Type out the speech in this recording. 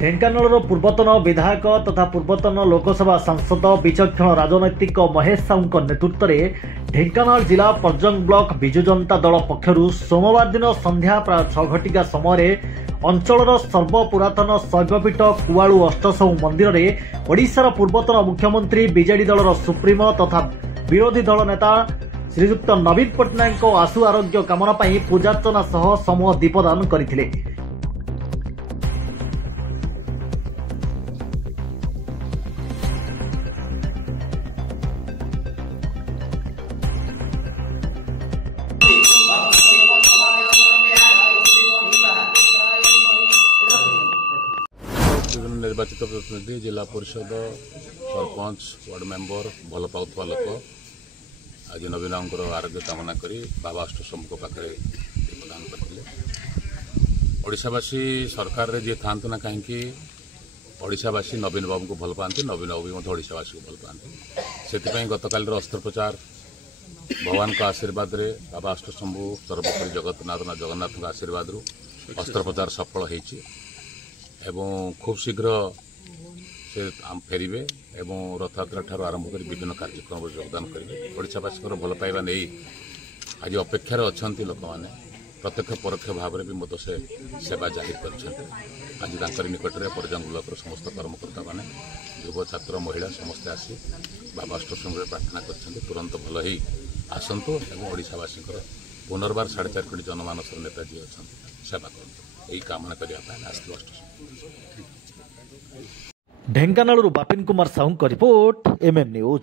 ढेंकानाल पूर्वतन विधायक तथा पूर्वतन लोकसभा सांसद विचक्षण राजनैतिक महेश साहू नेतृत्व में ढेंकानाल जिला परजंग ब्लॉक विजु जनता दल पक्षर सोमवार दिन संध्या प्राय 6 घटिका समय अंचल सर्वपुरातन शैवपीठ कुआलू अष्टसौ मंदिर में ओडिशार पूर्वतन मुख्यमंत्री बीजेडी दलर सुप्रीमो तथा विरोधी दल नेता श्रीयुक्त नवीन पट्टनायक आशु आरोग्य कामना पूजार्चना सह समूह दीपदान करथिले। निर्वाचित प्रतिनिधि जिला परिषद सरपंच वार्ड मेंबर भल पाउथवा लोक आज नवीन आरोग्य कामना करी बाबा अष्टशंभु पाखे दीपदान करते। ओडिशावासी सरकार रे जी था ना कहीं ओडिशावासी नवीन बाबू को भल पाती, नवीन बाबू भी ओडिशावासी को भल पाती। से गतकाल अस्त्रोपचार भगवान का आशीर्वाद रे बाबा अष्टशंभु सर्वोपरि जगन्नाथ आशीर्वाद अस्त्रोपचार सफल होती एवं खूब शीघ्र से फेरवे एवं रथयात्रा ठार आरंभ कर विभिन्न कार्यक्रम योगदान करेंगे। ओडिशावासी भल पाइबा नहीं आज अपेक्षार अच्छा लोक मैंने प्रत्यक्ष परोक्ष भाव में भी मत से सेवा जाहिर कर निकट में परजंग ब्लॉक समस्त कर्मकर्ता मैंने युव छात्र महिला समस्ते आसी बाबा अष्टशंभु प्रार्थना कर तुरंत भल ही आसतु एवं ओडिशावासी पुनर्बार 4.5 कोटी जनमानस नेता जी अच्छा सेवा करूँ यही कामना करने। ढेंकानाल बापिन कुमार साहू का रिपोर्ट MM न्यूज।